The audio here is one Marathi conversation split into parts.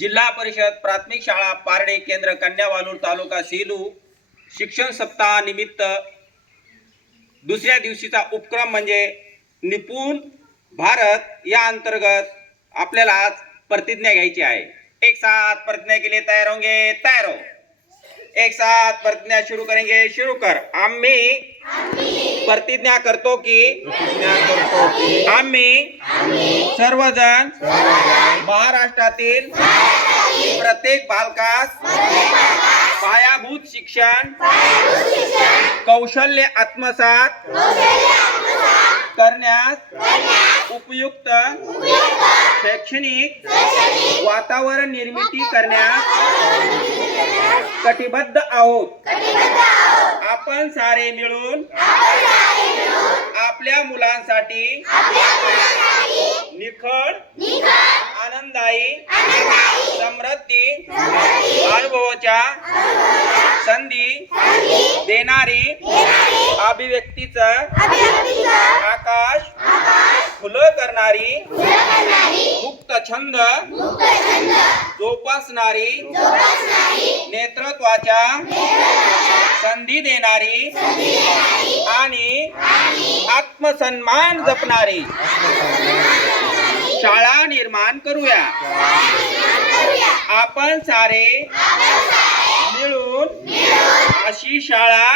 जिल्हा परिषद प्राथमिक शाळा पारडे केंद्र कन्यावालूर तालुका सेलू शिक्षण सप्ताहानिमित्त दुसऱ्या दिवशीचा उपक्रम म्हणजे निपुण भारत या अंतर्गत आपल्याला आज प्रतिज्ञा घ्यायची आहे. एक साथ प्रतिज्ञा के लिए तैयार होंगे तयार हो. एक साथ प्रतिज्ञा शुरू करेंगे शुरू कर. आम्ही प्रतिज्ञा करतो की आम्ही सर्वजण महाराष्ट्रातील प्रत्येक बालकास पायाभूत शिक्षण कौशल्य आत्मसात करण्यास उपयुक्त शैक्षणिक वातावरण निर्मिती करण्यास कटिबद्ध आहोत. आपण सारे मिळून आपल्या मुलांसाठी निखळ आनंदायी समृद्धी अनुभवाच्या संधी देणारी अभिव्यक्तीचं आकाश खुलं करणारी मुक्त छंद जोपासणारी नेतृत्वाच्या संधी देणारी आणि आत्मसन्मान जपणारी शाळा निर्माण करूया. आपण सारे मिळून अशी शाळा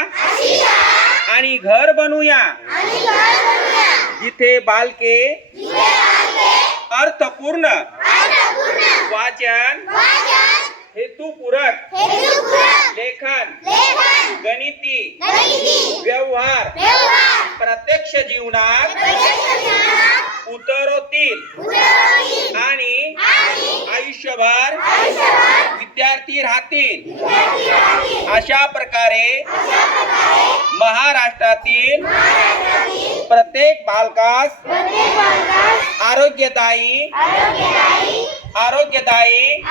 आणि घर बनवूया जिथे बालके अर्थपूर्ण वाचन हेतुपूरक लेखन गणिती व्यवहार प्रत्यक्ष जीवनात उतरवतील आणि आयुष्यभर विद्यार्थी राहतील. अशा प्रकारे महाराष्ट्रातील प्रत्येक बालकास आरोग्यदायी आरोग्यदायी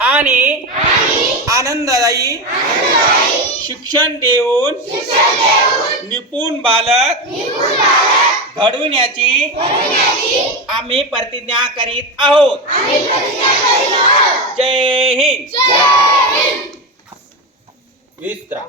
आणि आनंददायी शिक्षण देऊन निपुण बालक घडविण्याची आम्ही प्रतिज्ञा करीत आहोत. जय हिंद. विस्त्रा